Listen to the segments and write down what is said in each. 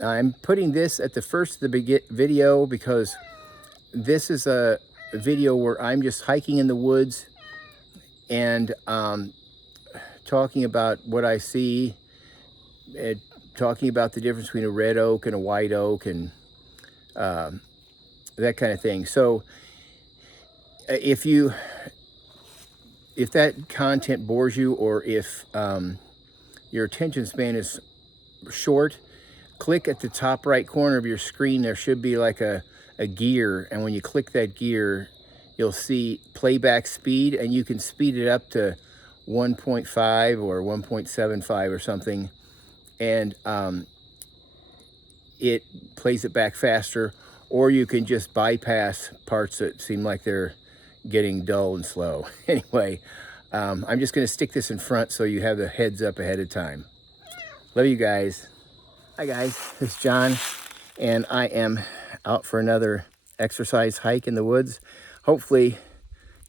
I'm putting this at the first of the video because this is a video where I'm just hiking in the woods and talking about what I see, and talking about the difference between a red oak and a white oak and that kind of thing. So if that content bores you, or if your attention span is short, click at the top right corner of your screen. There should be like a gear, and when you click that gear, you'll see playback speed, and you can speed it up to 1.5 or 1.75 or something, and it plays it back faster. Or you can just bypass parts that seem like they're getting dull and slow. Anyway, I'm just going to stick this in front so you have the heads up ahead of time. Love you guys. Hi guys, this is John, and I am out for another exercise hike in the woods. Hopefully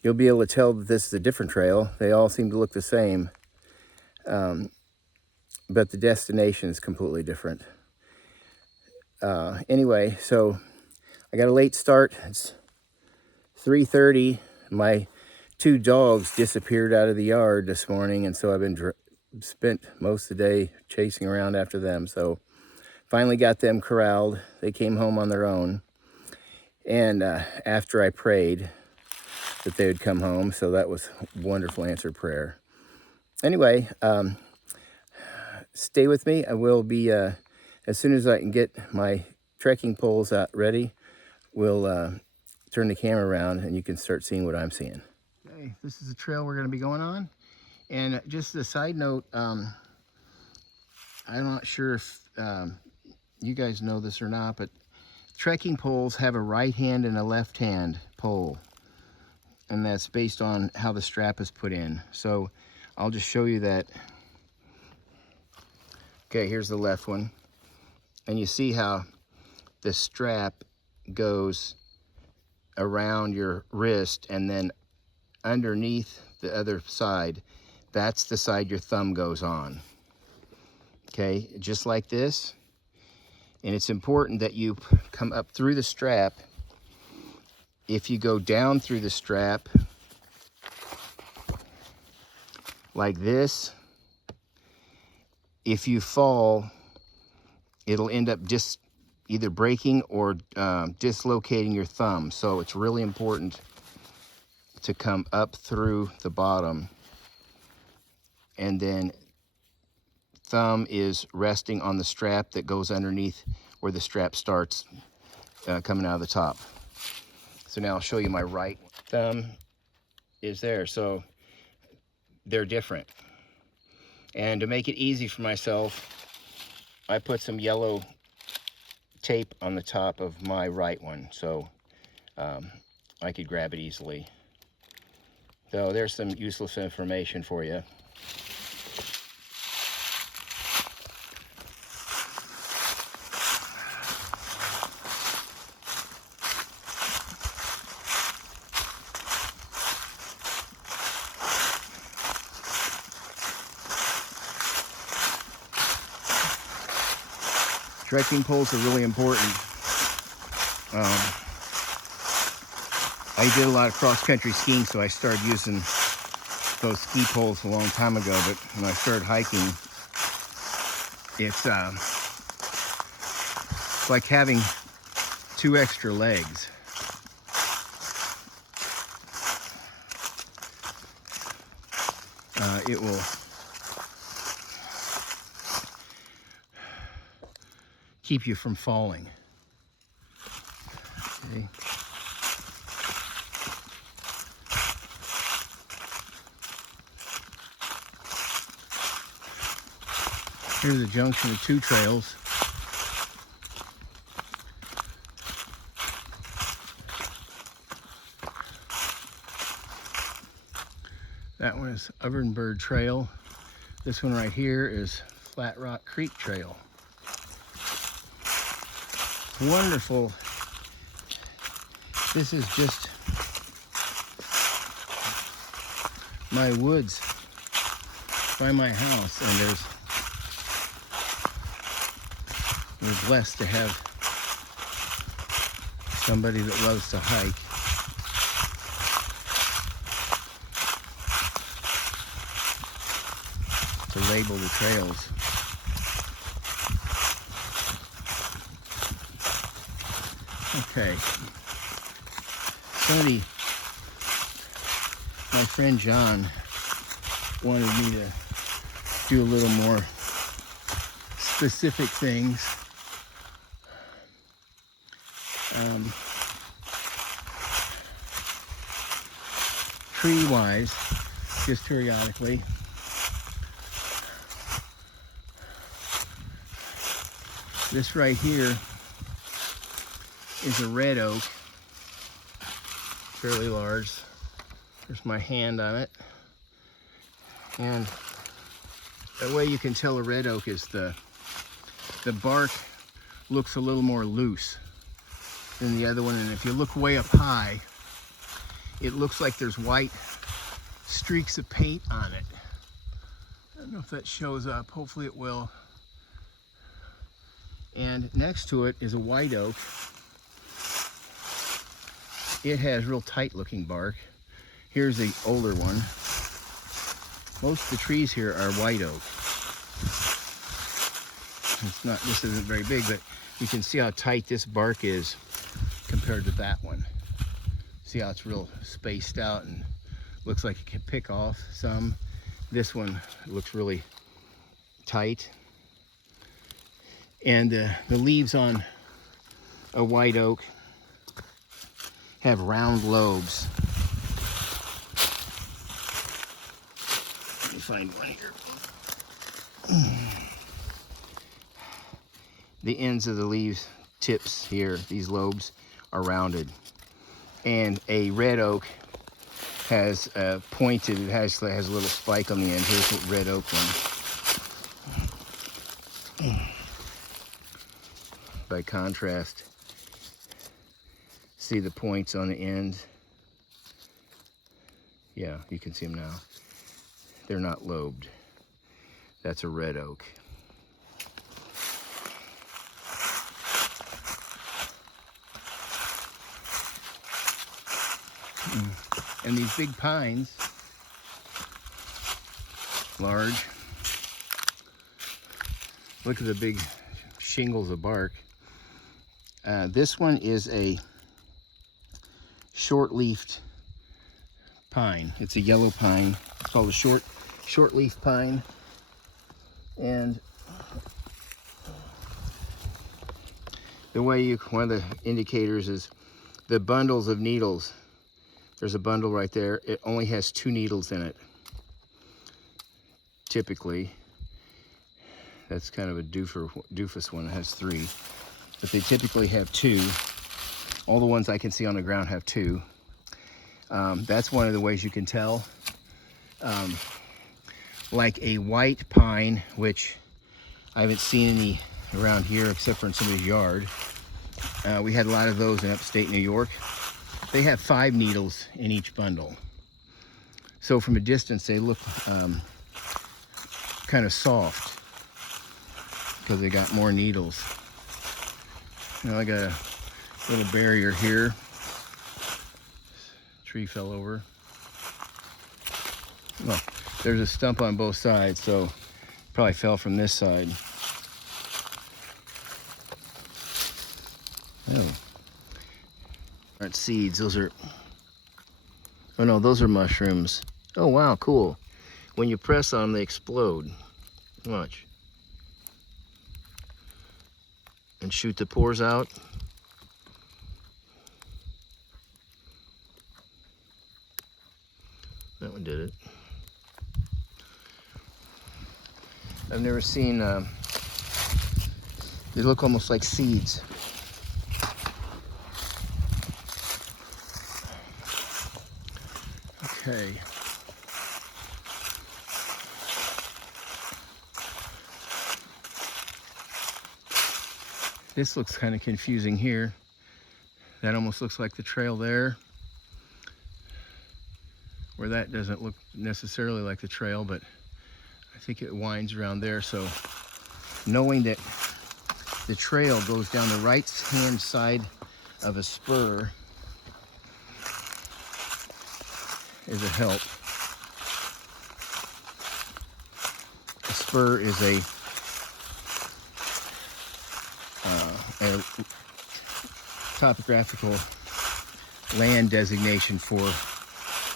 you'll be able to tell that this is a different trail. They all seem to look the same, but the destination is completely different. Anyway, so I got a late start. It's 3:30. My two dogs disappeared out of the yard this morning, and so I've been spent most of the day chasing around after them. So finally got them corralled. They came home on their own, and after I prayed that they would come home, so that was wonderful answered prayer. Anyway, stay with me. I will be as soon as I can get my trekking poles out ready, we'll turn the camera around and you can start seeing what I'm seeing. Okay, this is the trail we're going to be going on. And just as a side note, I'm not sure if you guys know this or not, but trekking poles have a right hand and a left hand pole. And that's based on how the strap is put in. So I'll just show you that. Okay, here's the left one. And you see how the strap goes around your wrist and then underneath the other side. That's the side your thumb goes on. Okay, just like this. And it's important that you come up through the strap. If you go down through the strap like this, if you fall, it'll end up just either breaking or dislocating your thumb. So it's really important to come up through the bottom, and then thumb is resting on the strap that goes underneath where the strap starts coming out of the top. So now I'll show you my right thumb is there. So they're different. And to make it easy for myself, I put some yellow tape on the top of my right one, so I could grab it easily. So there's some useless information for you. Trekking poles are really important. I did a lot of cross-country skiing, so I started using those ski poles a long time ago, but when I started hiking, it's like having two extra legs. It will keep you from falling. Okay. Here's the junction of two trails. That one is Overnburg Trail. This one right here is Flat Rock Creek Trail. Wonderful. This is just my woods by my house, and there's We're blessed to have somebody that loves to hike. To label the trails. Okay. My friend John wanted me to do a little more specific things. Tree-wise, just periodically. This right here is a red oak, fairly large. There's my hand on it. And the way you can tell a red oak is the bark looks a little more loose than the other one. And if you look way up high, it looks like there's white streaks of paint on it. I don't know if that shows up. Hopefully it will. And next to it is a white oak. It has real tight looking bark. Here's the older one. Most of the trees here are white oak. This isn't very big, but you can see how tight this bark is compared to that one. See how it's real spaced out and looks like it can pick off some. This one looks really tight. And the leaves on a white oak have round lobes. Let me find one here. The ends of the leaves tips here, these lobes, are rounded. And a red oak has pointed, it has a little spike on the end. Here's a red oak one. By contrast, see the points on the end? Yeah, you can see them now. They're not lobed. That's a red oak. And these big pines, large. Look at the big shingles of bark. This one is a short-leafed pine. It's a yellow pine. It's called a short-leaf pine. And one of the indicators is the bundles of needles. There's a bundle right there. It only has 2 needles in it. Typically, that's kind of a doofus one. It has 3, but they typically have 2. All the ones I can see on the ground have 2. That's one of the ways you can tell. Like a white pine, which I haven't seen any around here except for in somebody's yard. We had a lot of those in upstate New York. They have 5 needles in each bundle. So from a distance, they look kind of soft because they got more needles. Now I got a little barrier here. Tree fell over. Well, there's a stump on both sides, so probably fell from this side. Oh. Aren't seeds, those are, oh no, those are mushrooms. Oh wow, cool. When you press on them, they explode. Watch. And shoot the pores out. That one did it. I've never seen, they look almost like seeds. Okay. This looks kind of confusing here. That almost looks like the trail there. Where that doesn't look necessarily like the trail, but I think it winds around there. So knowing that the trail goes down the right-hand side of a spur is a help. A spur is a topographical land designation for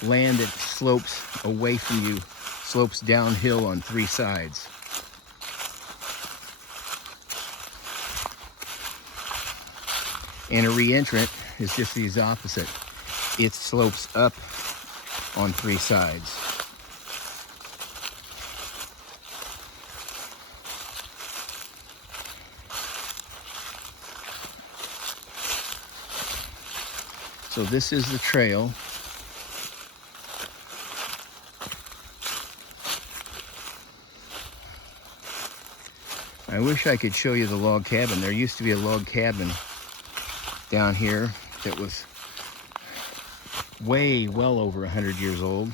land that slopes away from you, slopes downhill on 3 sides. And a reentrant is just the opposite. It slopes up on 3 sides. So this is the trail. I wish I could show you the log cabin. There used to be a log cabin down here that was well over 100 years old.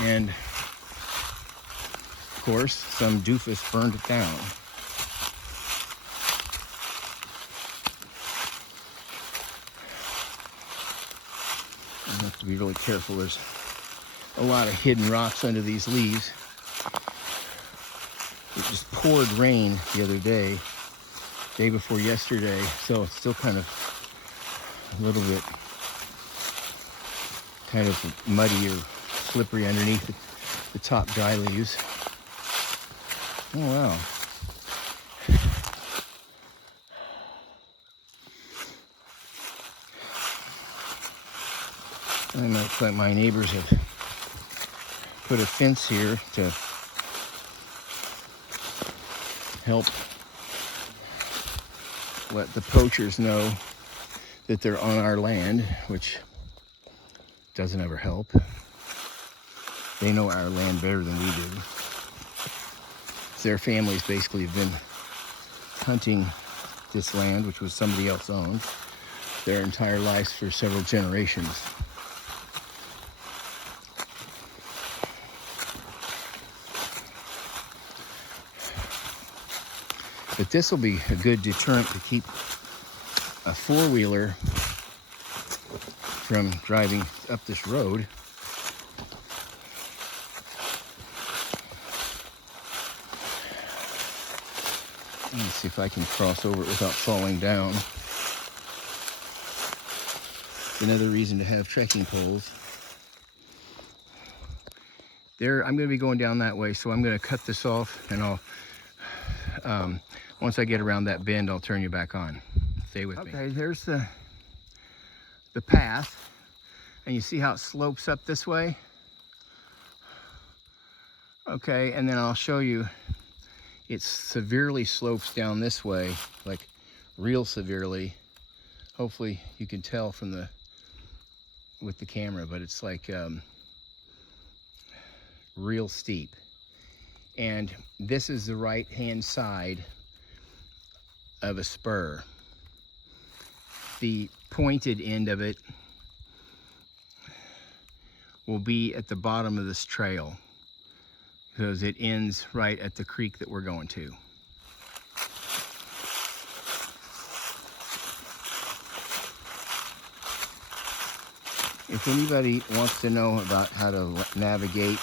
And of course, some doofus burned it down. You have to be really careful. There's a lot of hidden rocks under these leaves. It just poured rain the other day before yesterday, so it's still kind of a little bit kind of muddy or slippery underneath the top dry leaves. Oh wow. And it looks like my neighbors have put a fence here to help let the poachers know that they're on our land, which doesn't ever help. They know our land better than we do. Their families basically have been hunting this land, which was somebody else owned, their entire lives for several generations. But this will be a good deterrent to keep a four-wheeler from driving up this road. Let me see if I can cross over it without falling down. Another reason to have trekking poles. There, I'm going to be going down that way, so I'm going to cut this off, and I'll once I get around that bend, I'll turn you back on. Stay with me. Okay, there's the path, and you see how it slopes up this way? Okay, and then I'll show you it severely slopes down this way, like real severely. Hopefully you can tell from with the camera, but it's like real steep. And this is the right-hand side of a spur. The pointed end of it will be at the bottom of this trail because it ends right at the creek that we're going to. If anybody wants to know about how to navigate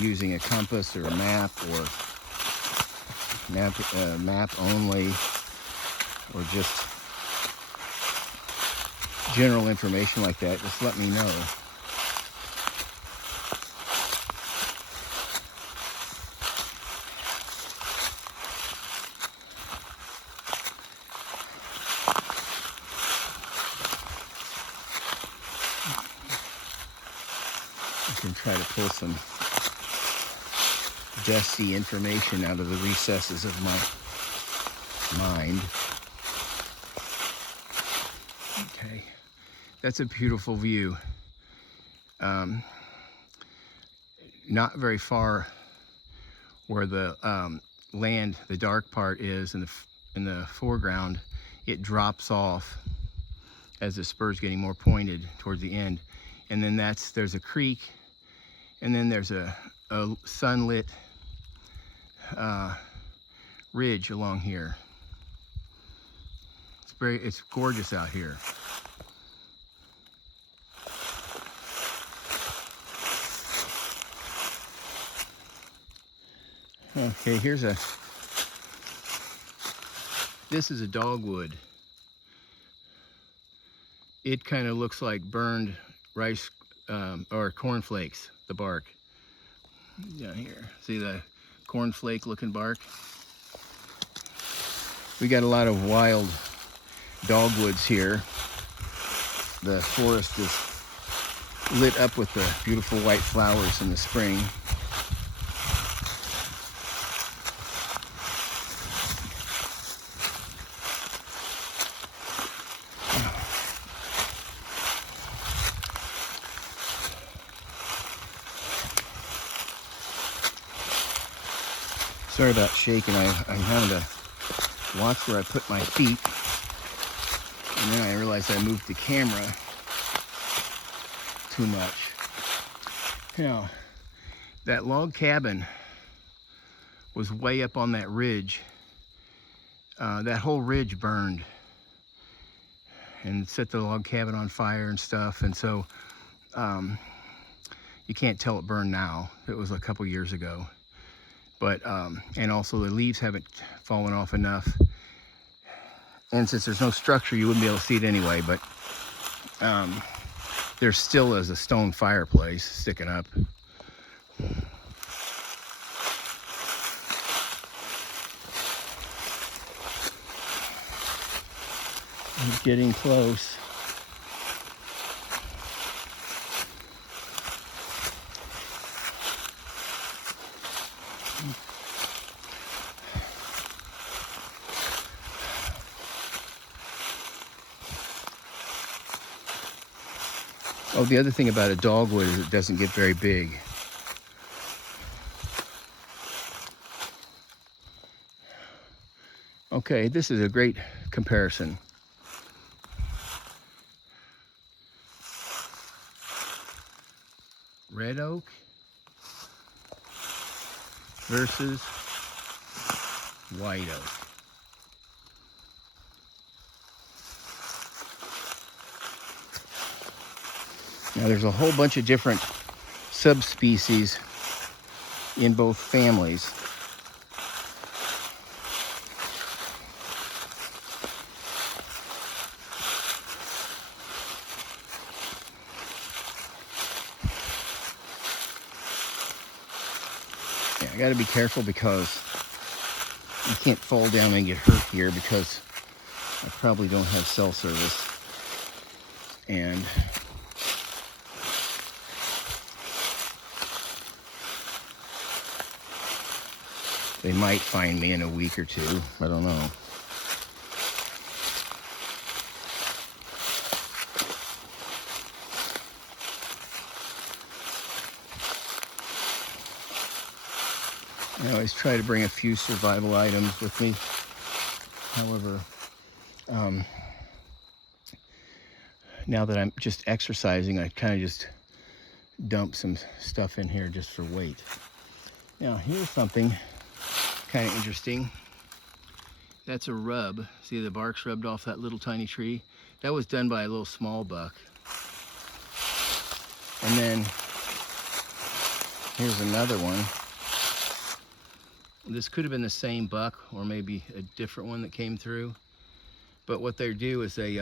using a compass or a map, or map only, or just general information like that, just let me know. I can try to pull some dusty information out of the recesses of my mind. Okay, that's a beautiful view. Not very far where the land, the dark part is in the foreground, it drops off as the spur's getting more pointed towards the end. And then there's a creek, and then there's a sunlit ridge along here. It's gorgeous out here. Okay, this is a dogwood. It kind of looks like burned rice or cornflakes, the bark. Down here, see the cornflake looking bark? We got a lot of wild dogwoods here. The forest is lit up with the beautiful white flowers in the spring. Sorry about shaking. I'm having to watch where I put my feet. And then I realized I moved the camera too much. Now, that log cabin was way up on that ridge. That whole ridge burned and set the log cabin on fire and stuff. And so you can't tell it burned now. It was a couple years ago. But, and also the leaves haven't fallen off enough. And since there's no structure, you wouldn't be able to see it anyway, but there still is a stone fireplace sticking up. It's getting close. Oh, the other thing about a dogwood is it doesn't get very big. Okay, this is a great comparison. Red oak versus white oak. Now there's a whole bunch of different subspecies in both families. Yeah, I gotta be careful because you can't fall down and get hurt here because I probably don't have cell service. And they might find me in a week or two. I don't know. I always try to bring a few survival items with me. However, now that I'm just exercising, I kind of just dump some stuff in here just for weight. Now, here's something kind of interesting. That's a rub. See, the bark's rubbed off that little tiny tree. That was done by a little small buck. And then here's another one. This could have been the same buck or maybe a different one that came through. But what they do is that's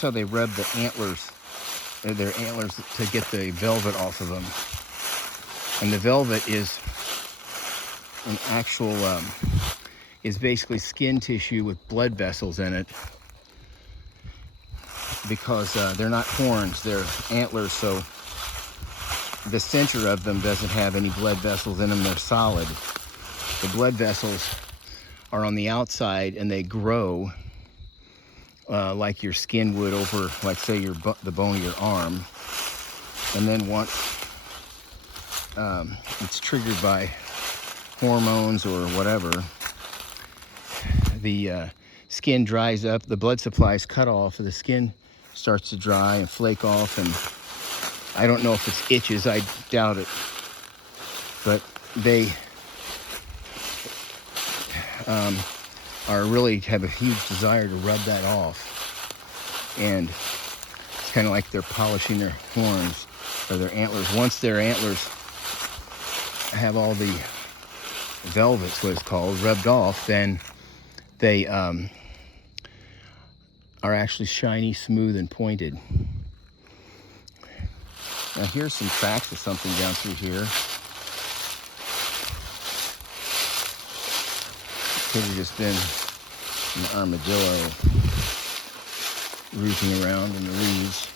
how they rub the antlers, their antlers, to get the velvet off of them. And the velvet is an actual, is basically skin tissue with blood vessels in it, because they're not horns, they're antlers, so the center of them doesn't have any blood vessels in them, they're solid. The blood vessels are on the outside and they grow like your skin would over, like say, the bone of your arm. And then once it's triggered by hormones or whatever, the skin dries up, the blood supply is cut off, the skin starts to dry and flake off, and I don't know if it's itches, I doubt it, but are really have a huge desire to rub that off. And it's kind of like they're polishing their horns or their antlers. Once their antlers have all the velvet's what it's called, rubbed off, then they are actually shiny, smooth, and pointed. Now here's some tracks of something down through here. Could have just been an armadillo rooting around in the leaves,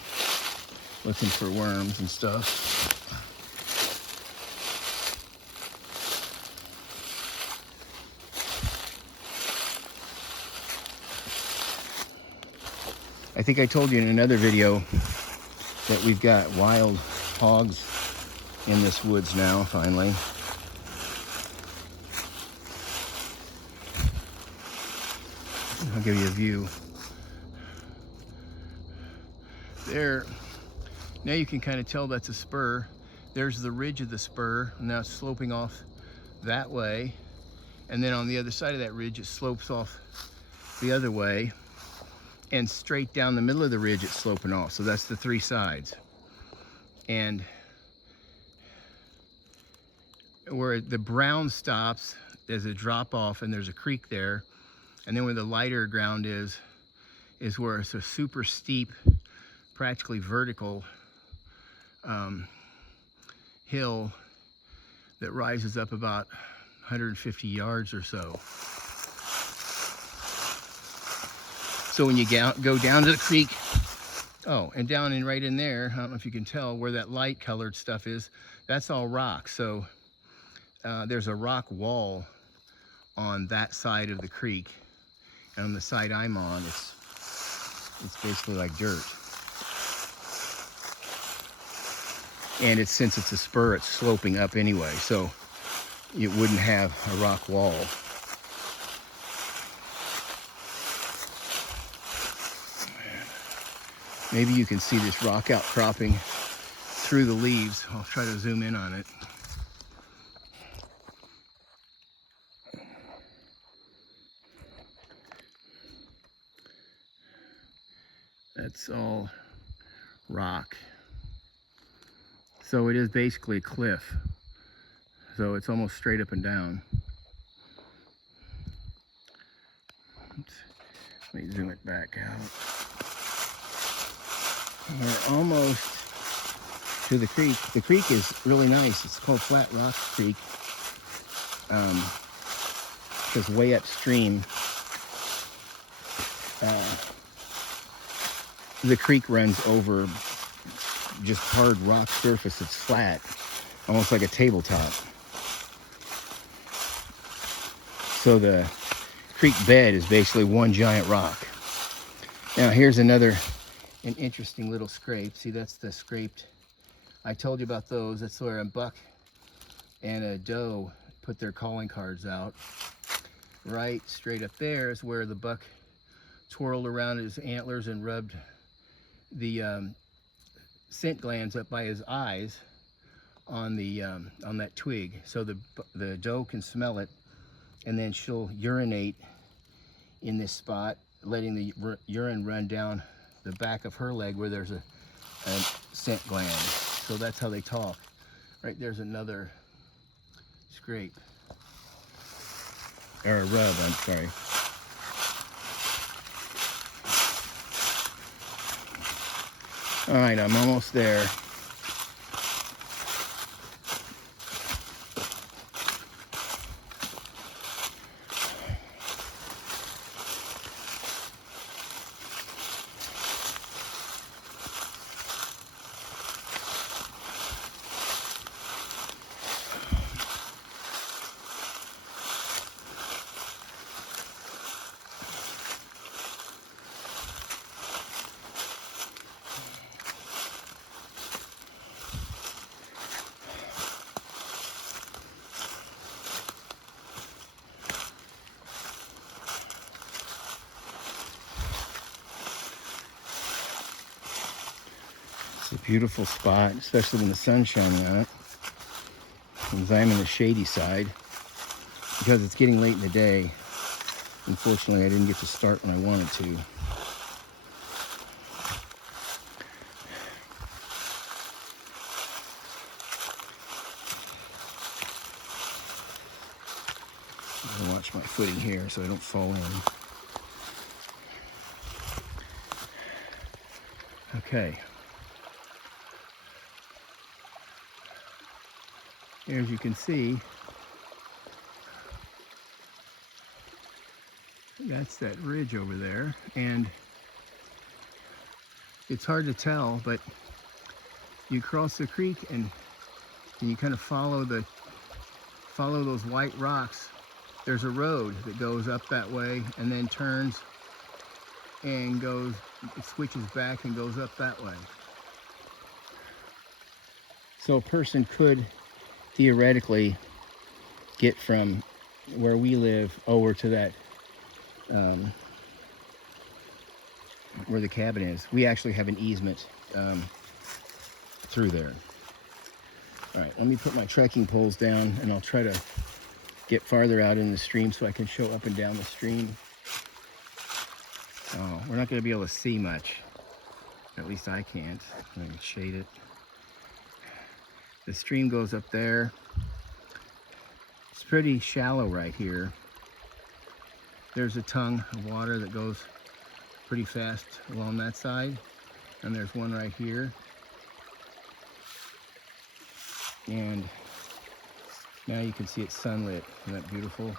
looking for worms and stuff. I think I told you in another video that we've got wild hogs in this woods now, finally. I'll give you a view. There, now you can kind of tell that's a spur. There's the ridge of the spur, and now it's sloping off that way. And then on the other side of that ridge, it slopes off the other way. And straight down the middle of the ridge, it's sloping off. So that's the three sides. And where the brown stops, there's a drop off and there's a creek there. And then where the lighter ground is where it's a super steep, practically vertical hill that rises up about 150 yards or so. So when you go down to the creek, oh, and down and right in there, I don't know if you can tell where that light colored stuff is, that's all rock. So there's a rock wall on that side of the creek. And on the side I'm on, it's basically like dirt. And since it's a spur, it's sloping up anyway, so it wouldn't have a rock wall. Maybe you can see this rock outcropping through the leaves. I'll try to zoom in on it. That's all rock. So it is basically a cliff. So it's almost straight up and down. Oops. Let me zoom it back out. We're almost to the creek. The creek is really nice. It's called Flat Rock Creek. Because way upstream, the creek runs over just hard rock surface. It's flat, almost like a tabletop. So the creek bed is basically one giant rock. Now here's an interesting little scrape. See, that's the scraped. I told you about those. That's where a buck and a doe put their calling cards out. Right straight up there is where the buck twirled around his antlers and rubbed the scent glands up by his eyes on that twig, so the doe can smell it, and then she'll urinate in this spot, letting the urine run down the back of her leg where there's a scent gland. So that's how they talk. Right there's another scrape, or a rub, I'm sorry. All right, I'm almost there. It's a beautiful spot, especially when the sun's shining on it. Since I'm in the shady side, because it's getting late in the day. Unfortunately, I didn't get to start when I wanted to. I'm gonna watch my footing here so I don't fall in. Okay. Here, as you can see, that's that ridge over there, and it's hard to tell, but you cross the creek and you kind of follow those white rocks. There's a road that goes up that way and then turns and it switches back and goes up that way. So a person could theoretically get from where we live over to that where the cabin is. We actually have an easement through there. All right, let me put my trekking poles down and I'll try to get farther out in the stream so I can show up and down the stream. Oh, we're not going to be able to see much. At least I can't. I can shade it. The stream goes up there. It's pretty shallow right here. There's a tongue of water that goes pretty fast along that side. And there's one right here. And now you can see it's sunlit. Isn't that beautiful?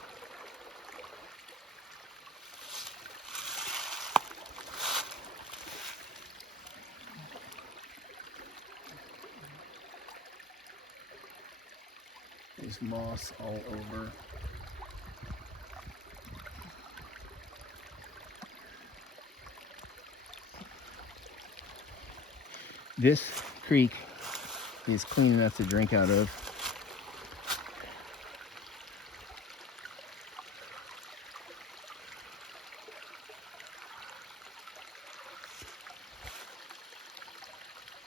There's moss all over. This creek is clean enough to drink out of.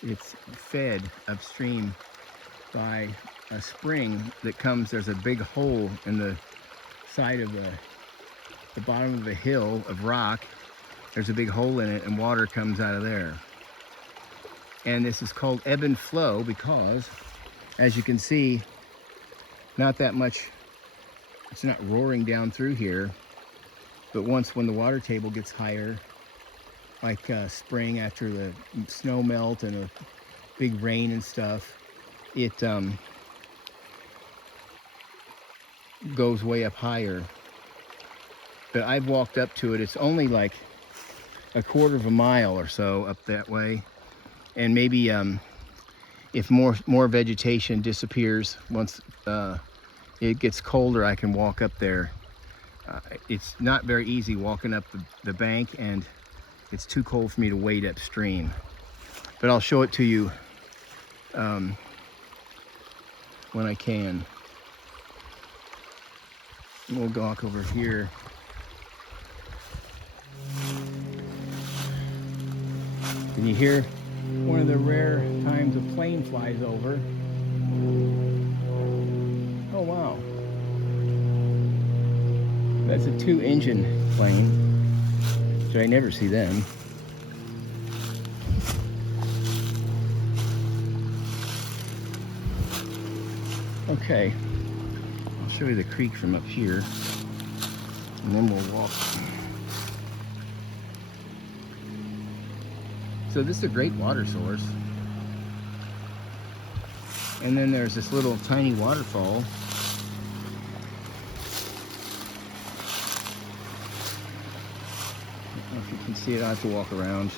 It's fed upstream by a spring that comes. There's a big hole in the side of the bottom of the hill of rock. There's a big hole in it and water comes out of there. And this is called ebb and flow because, as you can see, not that much, it's not roaring down through here, but when the water table gets higher, like spring after the snow melt and a big rain and stuff, it goes way up higher. But I've walked up to it. It's only like a quarter of a mile or so up that way. And maybe if more vegetation disappears once it gets colder, I can walk up there. It's not very easy walking up the bank, and it's too cold for me to wade upstream. But I'll show it to you when I can. We'll walk over here. Can you hear? One of the rare times a plane flies over. Oh wow. That's a 2-engine plane, so I never see them. Okay, I'll show you the creek from up here, and then we'll walk. So this is a great water source. And then there's this little tiny waterfall. I don't know if you can see it, I have to walk around.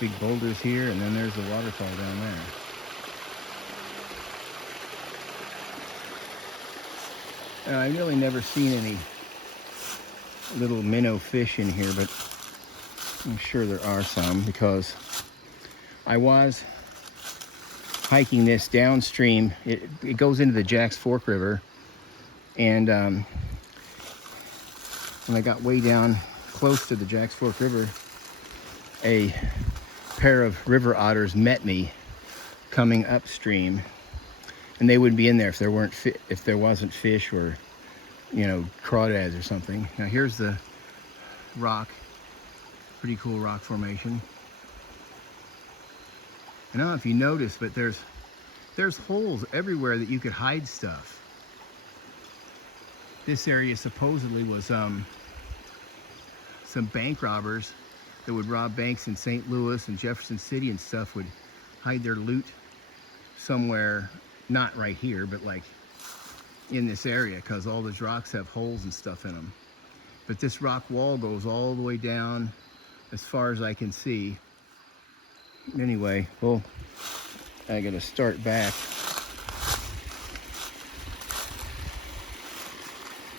Big boulders here, and then there's the waterfall down there. And I've really never seen any little minnow fish in here, but I'm sure there are some because I was hiking this downstream. It goes into the Jacks Fork River, and when I got way down close to the Jacks Fork River, a pair of river otters met me coming upstream, and they wouldn't be in there if there wasn't fish or, you know, crawdads or something. Now here's the rock, pretty cool rock formation. I don't know if you noticed, but there's holes everywhere that you could hide stuff. This area supposedly was some bank robbers that would rob banks in St. Louis and Jefferson City and stuff would hide their loot somewhere, not right here, but like in this area, because all those rocks have holes and stuff in them. But this rock wall goes all the way down as far as I can see. Anyway, well, I gotta start back.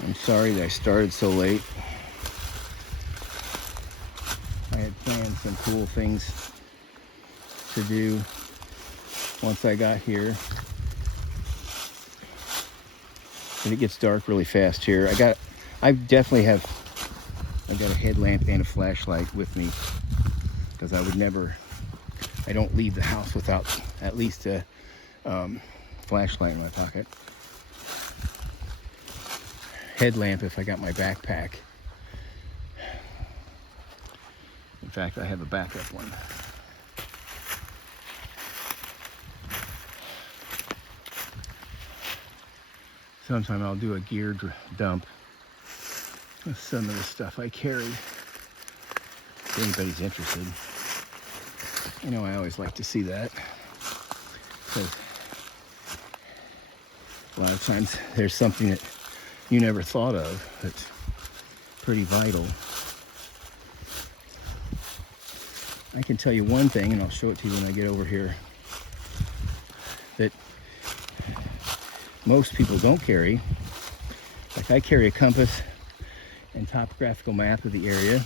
I'm sorry that I started so late. I had planned some cool things to do once I got here. And it gets dark really fast here. I got a headlamp and a flashlight with me, because I don't leave the house without at least a flashlight in my pocket. Headlamp if I got my backpack. In fact, I have a backup one. Sometime I'll do a gear dump of some of the stuff I carry, if anybody's interested. You know, I always like to see that, because a lot of times there's something that you never thought of that's pretty vital. I can tell you one thing, and I'll show it to you when I get over here, that most people don't carry. Like, I carry a compass and topographical map of the area,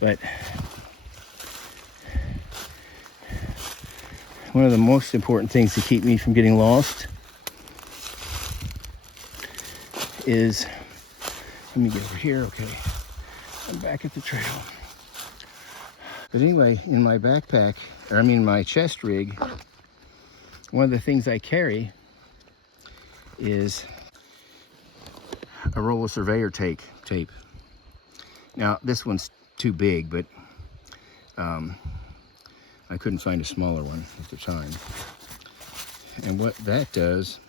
but one of the most important things to keep me from getting lost is, let me get over here, okay, I'm back at the trail. But anyway, in my backpack, my chest rig, one of the things I carry is a roll of surveyor tape. Now, this one's too big, but I couldn't find a smaller one at the time. And what that does,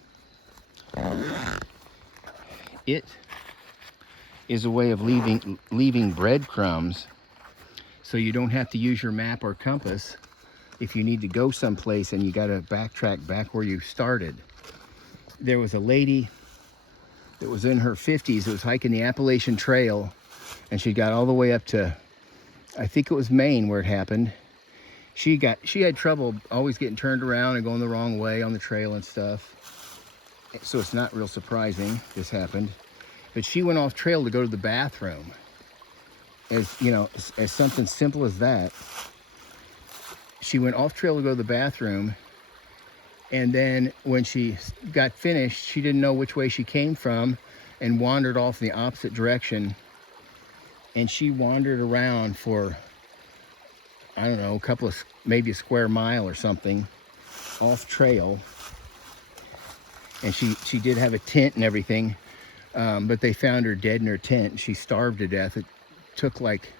it is a way of leaving breadcrumbs, so you don't have to use your map or compass if you need to go someplace and you got to backtrack back where you started. There was a lady that was in her 50s that was hiking the Appalachian Trail, and she got all the way up to, I think it was Maine where it happened. She had trouble always getting turned around and going the wrong way on the trail and stuff. So it's not real surprising this happened. But she went off trail to go to the bathroom. As you know, as something simple as that. She went off trail to go to the bathroom, and then when she got finished, she didn't know which way she came from and wandered off in the opposite direction. And she wandered around for, I don't know, maybe a square mile or something off trail. And she did have a tent and everything, but they found her dead in her tent. She starved to death. It took like,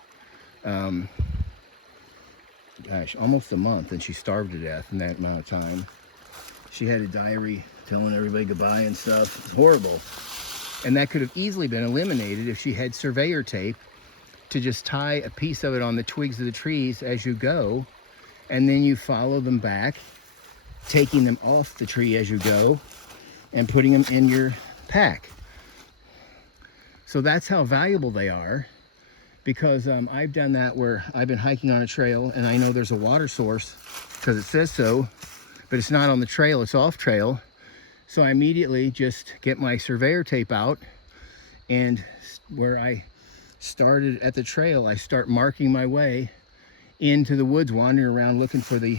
almost a month, and she starved to death in that amount of time. She had a diary telling everybody goodbye and stuff. It was horrible. And that could have easily been eliminated if she had surveyor tape to just tie a piece of it on the twigs of the trees as you go, and then you follow them back, taking them off the tree as you go and putting them in your pack. So that's how valuable they are, because I've done that where I've been hiking on a trail and I know there's a water source because it says so, but it's not on the trail, it's off trail. So I immediately just get my surveyor tape out, and where I started at the trail, I start marking my way into the woods, wandering around looking for the,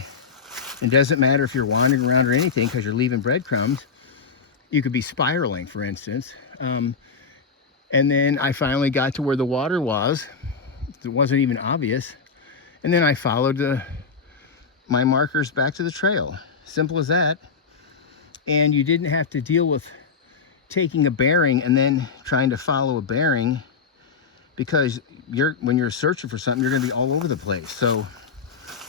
it doesn't matter if you're wandering around or anything because you're leaving breadcrumbs. You could be spiraling, for instance. And then I finally got to where the water was. It wasn't even obvious. And then I followed my markers back to the trail. Simple as that. And you didn't have to deal with taking a bearing and then trying to follow a bearing, because when you're searching for something, you're going to be all over the place. So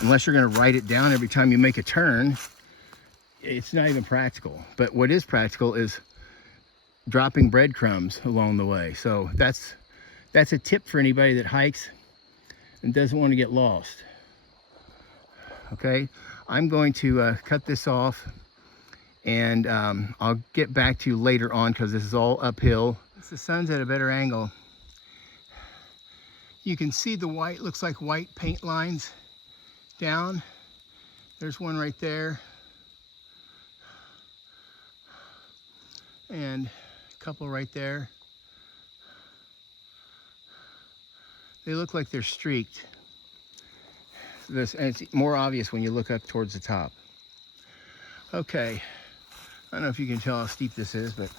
unless you're going to write it down every time you make a turn, it's not even practical. But what is practical is dropping breadcrumbs along the way. So that's a tip for anybody that hikes and doesn't want to get lost. Okay, I'm going to cut this off, and I'll get back to you later on because this is all uphill. Since the sun's at a better angle, you can see the white, looks like white paint lines down. There's one right there. And a couple right there. They look like they're streaked. And it's more obvious when you look up towards the top. Okay, I don't know if you can tell how steep this is, but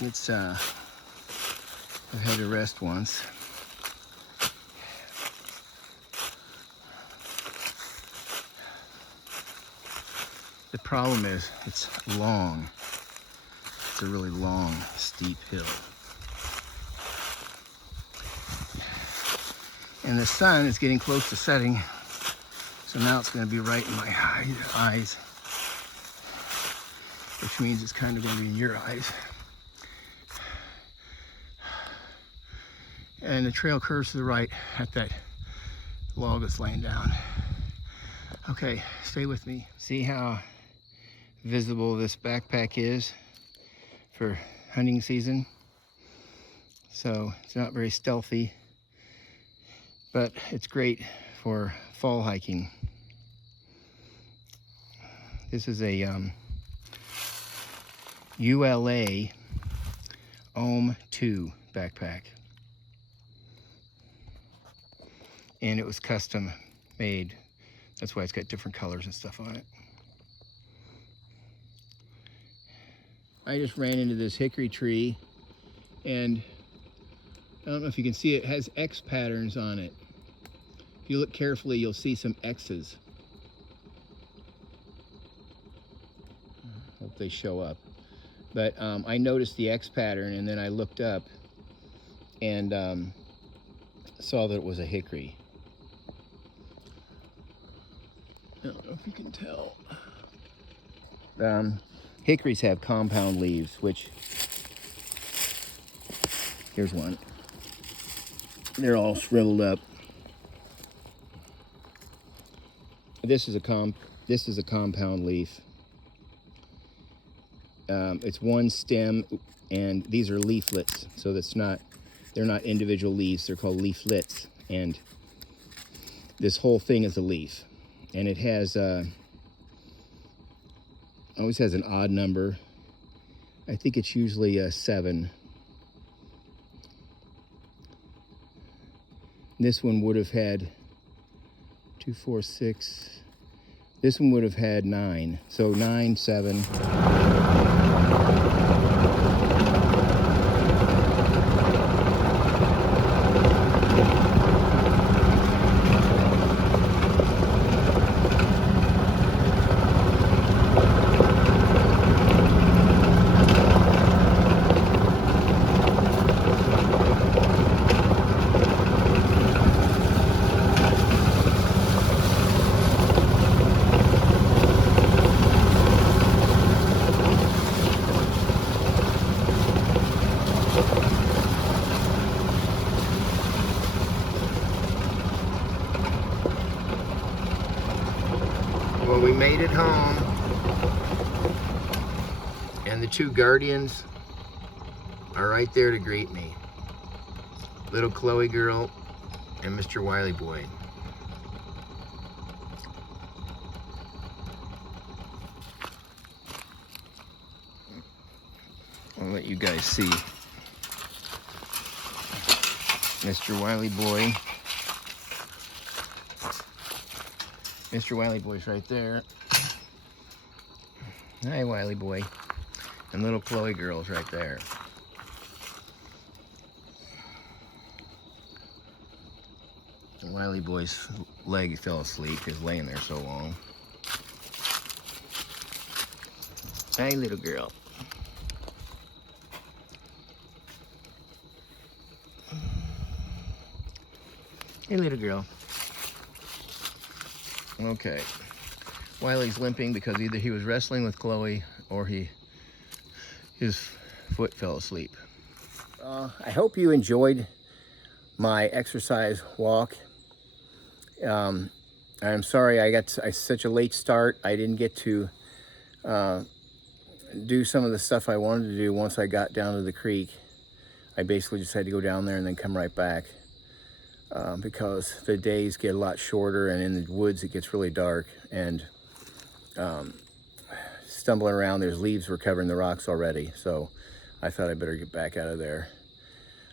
it's, I've had to rest once. The problem is it's long. It's a really long, steep hill. And the sun is getting close to setting, so now it's going to be right in my eyes, which means it's kind of going to be in your eyes. And the trail curves to the right at that log that's laying down. Okay, stay with me. See how visible this backpack is for hunting season? So it's not very stealthy, but it's great for fall hiking. This is a ULA Ohm 2 backpack. And it was custom made. That's why it's got different colors and stuff on it. I just ran into this hickory tree, and I don't know if you can see it, has X patterns on it. If you look carefully, you'll see some X's. Hope they show up. But I noticed the X pattern, and then I looked up and saw that it was a hickory. I don't know if you can tell. Hickories have compound leaves, which, here's one. They're all shriveled up. This is a compound leaf. It's one stem, and these are leaflets. So they're not individual leaves. They're called leaflets, and this whole thing is a leaf. And it has always has an odd number. I think it's usually 7. This one would have had 2, 4, 6. This one would have had 9. So 9, 7. Well, we made it home, and the 2 guardians are right there to greet me. Little Chloe girl and Mr. Wiley boy. I'll let you guys see. Mr. Wiley Boy. Mr. Wiley Boy's right there. Hi, Wiley Boy. And little Chloe girl's right there. And Wiley Boy's leg fell asleep. He's laying there so long. Hi, little girl. Hey, little girl. Okay. Wiley's limping because either he was wrestling with Chloe or his foot fell asleep. I hope you enjoyed my exercise walk. I'm sorry I got such a late start. I didn't get to do some of the stuff I wanted to do once I got down to the creek. I basically just had to go down there and then come right back because the days get a lot shorter, and in the woods it gets really dark, and stumbling around, there's leaves were covering the rocks already, so I thought I better get back out of there.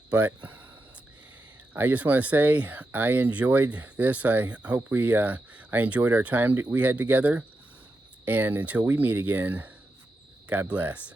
But I just want to say I enjoyed this. I hope I enjoyed our time we had together, and until we meet again, God bless.